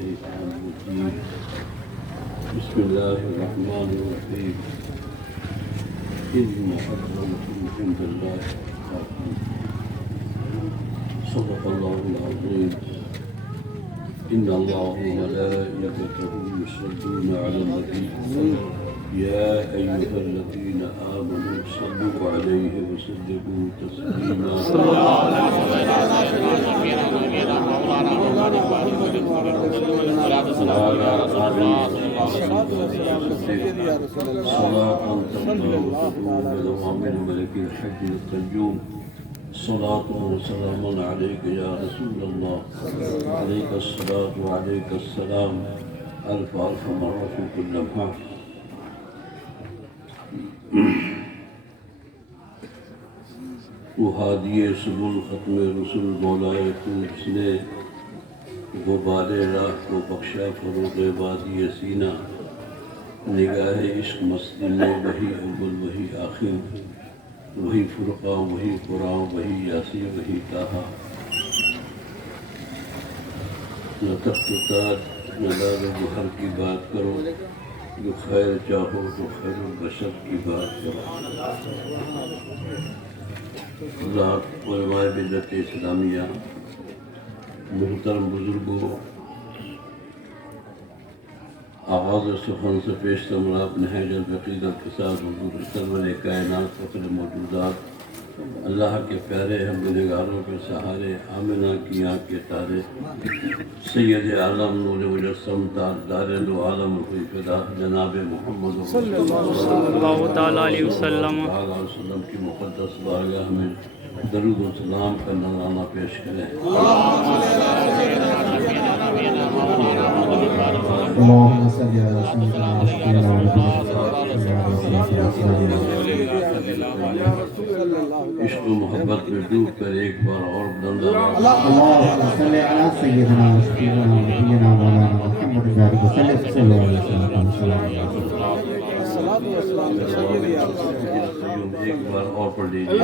الشيطان الرجيم بسم الله الرحمن الرحيم إن أكرمكم عند الله أتقاكم صدق الله العظيم إن الله وملائكته يصلون على النبي يا أيها الذين آمنوا صلوا عليه وسلموا تسليما صلى الله عليه وسلم صلاة تبلغ بدوام الملك الحج القيوم صلاة وسلام عليك يا رسول الله عليك الصلاة وعليك السلام ألف ألف مرة في كل لمحة وهادي سبل ختم رسل مولائے تو جس نے غبار راہ کو بخشا فروغ وادی سینہ نگاہ عشق مستی میں وہی اول وہی آخر وہی فرقہ وہی قرآن وہی یاسین وہی طٰہٰ نہ تخت تاج نہ لال و گوہر کی بات کرو جو خیر چاہو تو خیر البشر کی بات کرو ذات علماء ملت اسلامیہ محترم بزرگوں آغاز سخن سے پیش تمرات نہج الفقید الفساد حضور سرور کائنات فخر موجودات اللہ کے پیارے ہم گنہگاروں کے سہارے آمنہ کی آنکھ کے تارے سید عالم نور مجسم تاجدار دو عالم کوئی فدا جناب محمد صلی اللہ تعالیٰ علیہ وسلم کی مقدس بارگاہ میں درود و سلام کا نذرانہ پیش کریں اللهم صل على سيدنا عشق و محبت میں ڈوب کر ایک بار اور بلند اللهم صل على سيدنا ونبينا مولانا محمد بارك وسلم صلى الله عليه وسلم ایک بار اور پڑھ لیجیے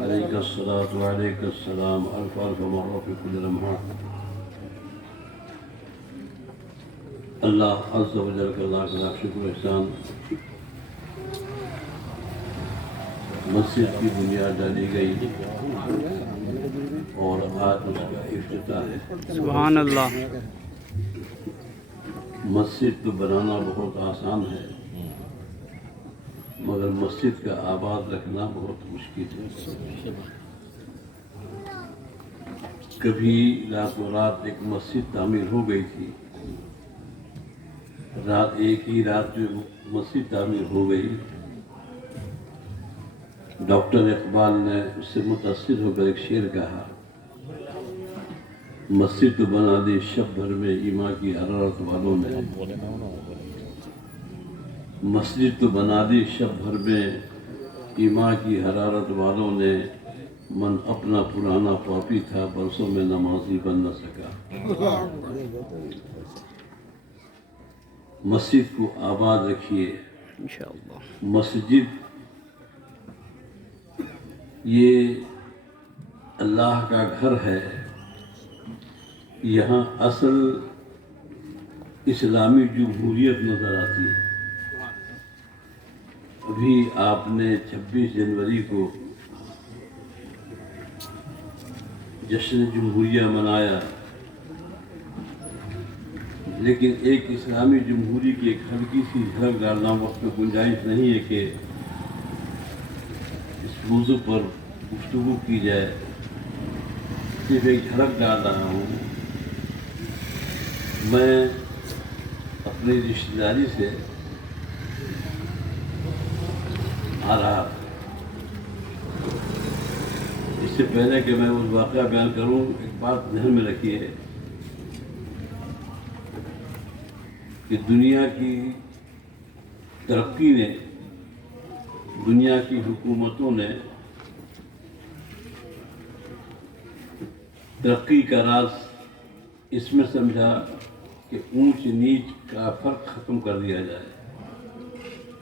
عليك الصلاة وعليك السلام ألف ألف مرة في كل لمحة اللہ عز و جل کا لاکھ لاکھ شکر و احسان مسجد کی بنیاد ڈالی گئی اور آج اس کا افتتاح ہے سبحان اللہ مسجد تو بنانا بہت آسان ہے مگر مسجد کا آباد رکھنا بہت مشکل ہے کبھی راتوں رات ایک مسجد تعمیر ہو گئی تھی ایک ہی رات جو مسجد تعمیر ہو گئی ڈاکٹر اقبال نے اس سے متاثر ہو کر ایک شعر کہا مسجد تو بنا دی شب بھر میں ایمان کی حرارت والوں نے مسجد تو بنا دی شب بھر میں ایمان کی حرارت والوں نے من اپنا پرانا پاپی تھا برسوں میں نمازی بن نہ سکا مسجد کو آباد رکھیے انشاءاللہ مسجد یہ اللہ کا گھر ہے یہاں اصل اسلامی جمہوریت نظر آتی ہے ابھی آپ نے 26 جنوری کو جشن جمہوریہ منایا لیکن ایک اسلامی جمہوری کی ایک ہلکی سی جھلک ڈالنا وقت میں گنجائش نہیں ہے کہ اس موضوع پر گفتگو کی جائے صرف ایک جھلک ڈال رہا ہوں میں اپنی رشتہ داری سے آ رہا اس سے پہلے کہ میں اس واقعہ بیان کروں ایک بات ذہن میں رکھیے کہ دنیا کی ترقی نے دنیا کی حکومتوں نے ترقی کا راز اس میں سمجھا کہ اونچ نیچ کا فرق ختم کر دیا جائے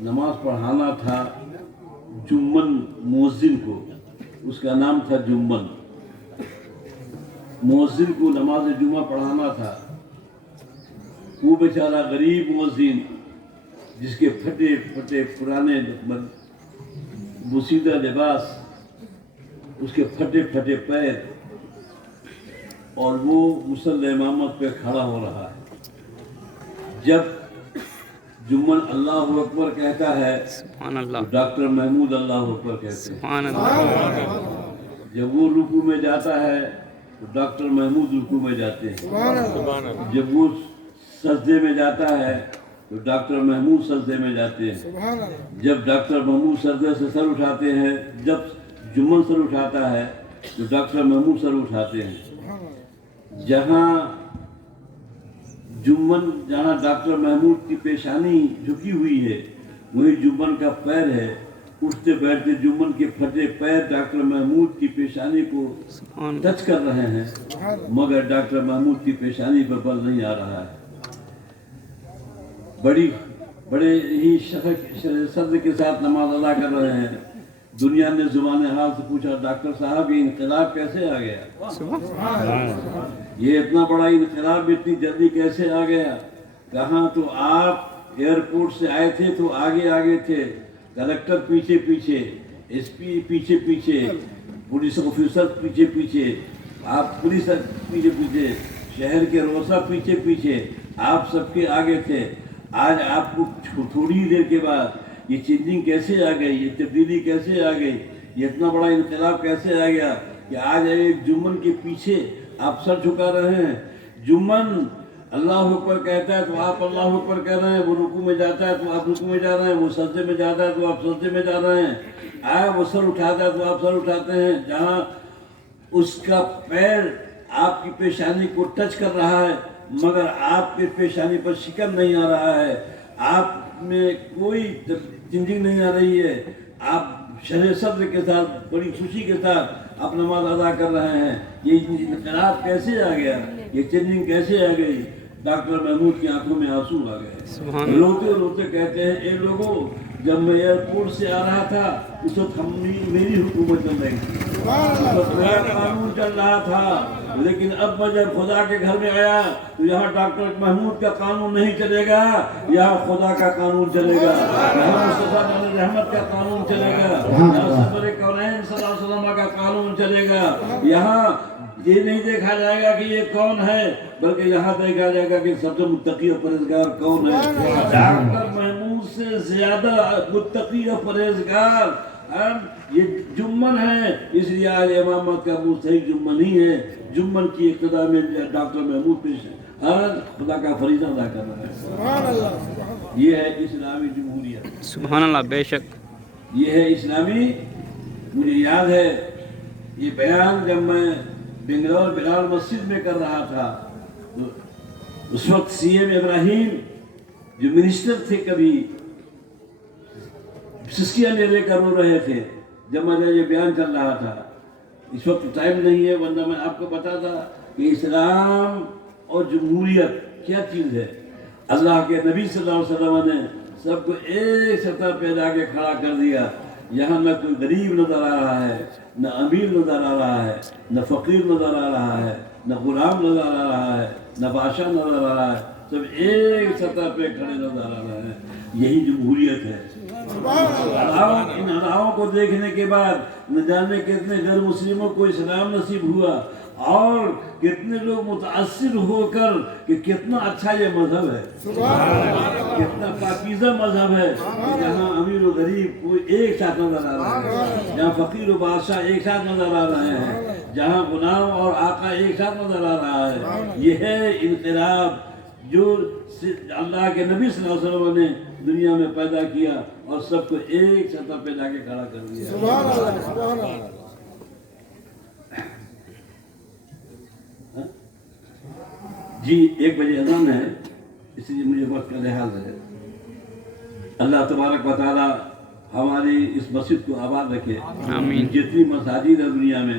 نماز پڑھانا تھا جمن مؤذن کو، اس کا نام تھا جمن، مؤذن کو نماز جمعہ پڑھانا تھا۔ وہ بیچارہ غریب مؤذن جس کے پھٹے پھٹے پرانے بوسیدہ لباس، اس کے پھٹے پھٹے پیر، اور وہ مصلی امامت پہ کھڑا ہو رہا ہے۔ جب جمن اللہ اکبر کہتا ہے سبحان اللہ، ڈاکٹر محمود اللہ اکبر کہتے ہیں۔ سبحان اللہ، جب وہ رکوع میں جاتا ہے تو ڈاکٹر محمود رکوع میں جاتے ہیں۔ جب وہ سجدے میں جاتا ہے تو ڈاکٹر محمود سجدے میں جاتے ہیں۔ جب ڈاکٹر محمود سجدے سے سر اٹھاتے ہیں، جب جمن سر اٹھاتا ہے تو ڈاکٹر محمود سر اٹھاتے ہیں۔ جہاں ڈاکٹر محمود کی پیشانی جھکی ہوئی ہے، وہی جمن کا پیر ہے۔ اٹھتے بیٹھتے جمن کے پھٹے پیر ڈاکٹر محمود کی پیشانی کو سبحان ٹچ کر رہے ہیں، مگر ڈاکٹر محمود کی پیشانی پر بل نہیں آ رہا ہے۔ بڑے ہی صدر کے ساتھ نماز ادا کر رہے ہیں۔ دنیا نے زبان حال سے پوچھا، ڈاکٹر صاحب یہ انقلاب کیسے آ گیا؟ یہ اتنا بڑا انقلاب اتنی جلدی کیسے آ گیا؟ کہاں تو آپ ایئرپورٹ سے آئے تھے تو آگے آگے تھے، کلکٹر پیچھے پیچھے، ایس پی پیچھے پیچھے، پولیس آفیسر پیچھے پیچھے، آپ پولیس پیچھے پیچھے، شہر کے روسا پیچھے پیچھے، آپ سب کے آگے تھے۔ آج آپ کو تھوڑی ہی دیر کے بعد یہ چینجنگ کیسے آ گئی، یہ تبدیلی کیسے آ گئی، یہ اتنا بڑا انقلاب کیسے آ گیا کہ آج ایک جمن کے پیچھے آپ سر جھکا رہے ہیں؟ جمن اللہ اکبر کہتا ہے تو آپ اللہ اکبر کہہ رہے ہیں، وہ رکوع میں جاتا ہے تو آپ رکوع میں جا رہے ہیں، وہ سجدے میں جاتا ہے تو آپ سجدے میں جا رہے ہیں، وہ سر اٹھاتا ہے تو آپ سر اٹھاتے ہیں۔ جہاں اس کا پیر آپ کی پیشانی کو ٹچ کر رہا ہے، مگر آپ کے پیشانی پر شکن نہیں آ رہا ہے، آپ میں کوئی چینجنگ نہیں آ رہی ہے، آپ شرح صدر کے ساتھ بڑی خوشی کے ساتھ آپ نماز ادا کر رہے ہیں۔ یہ انقلاب کیسے آ گیا، یہ چینجنگ کیسے آ گئی؟ ڈاکٹر محمود کی آنکھوں میں آنسو آ گئے، روتے روتے کہتے ہیں، اے لوگوں، جب میں ایئرپورٹ سے آ رہا تھا اس وقت میری حکومت چل رہی تھی، میرا قانون چل رہا تھا، لیکن اب میں جب خدا کے گھر میں آیا تو یہاں ڈاکٹر محمود کا قانون نہیں چلے گا، یہاں خدا کا قانون چلے گا، یہاں مصطفیٰ علیہ رحمت کا قانون چلے گا، یہاں سرور کونین صلی اللہ علیہ وسلم کا قانون چلے گا۔ یہاں یہ نہیں دیکھا جائے گا کہ یہ کون ہے، بلکہ یہاں دیکھا جائے گا کہ سب سے متقی اور پرہیزگار کون ہے۔ ڈاکٹر محمود سے زیادہ متقی اور پرہیزگار یہ جمن ہے، اس لیے آج امامت کا مستحق جمن ہی ہے۔ جمن کی اقتدا میں ڈاکٹر محمود پیش خدا کا فریضہ ادا کر رہا ہے۔ یہ ہے اسلامی جمہوریت، سبحان اللہ، بے شک یہ ہے اسلامی۔ مجھے یاد ہے یہ بیان جب میں بنگلور بلال مسجد میں کر رہا تھا تو اس وقت سی ایم ابراہیم جو منسٹر تھے، کبھی سسکیاں لے کر رو رہے تھے جب میں یہ بیان چل رہا تھا۔ اس وقت ٹائم نہیں ہے، ورنہ میں آپ کو بتاتا کہ اسلام اور جمہوریت کیا چیز ہے۔ اللہ کے نبی صلی اللہ علیہ وسلم نے سب کو ایک سطح پہ لا کے کھڑا کر دیا۔ یہاں نہ کوئی غریب نظر آ رہا ہے، نہ امیر نظر آ رہا ہے، نہ فقیر نظر آ رہا ہے، نہ غلام نظر آ رہا ہے، نہ بادشاہ نظر آ رہا ہے، سب ایک سطح پہ کھڑے نظر آ رہے ہیں۔ یہی جمہوریت ہے۔ ان علاووں کو دیکھنے کے بعد نہ جانے کتنے غیر مسلموں کو اسلام نصیب ہوا اور کتنے لوگ متاثر ہو کر کہ کتنا اچھا یہ مذہب ہے، کتنا پاکیزہ مذہب ہے، جہاں امیر و غریب کوئی ایک ساتھ نظر آ رہا ہے، جہاں فقیر و بادشاہ ایک ساتھ نظر آ رہے ہیں، جہاں غلام اور آقا ایک ساتھ نظر آ رہا ہے۔ یہ ہے انقلاب جو اللہ کے نبی صلی اللہ علیہ وسلم نے دنیا میں پیدا کیا اور سب کو ایک سطح پہ لا کے کھڑا کر دیا۔ سبحان اللہ، سبحان اللہ۔ جی 1 بجے اذان ہے، اس لیے مجھے وقت کا لحاظ ہے۔ اللہ تبارک و تعالی ہماری اس مسجد کو آباد رکھے۔ آمین۔ جتنی مساجد ہے دنیا میں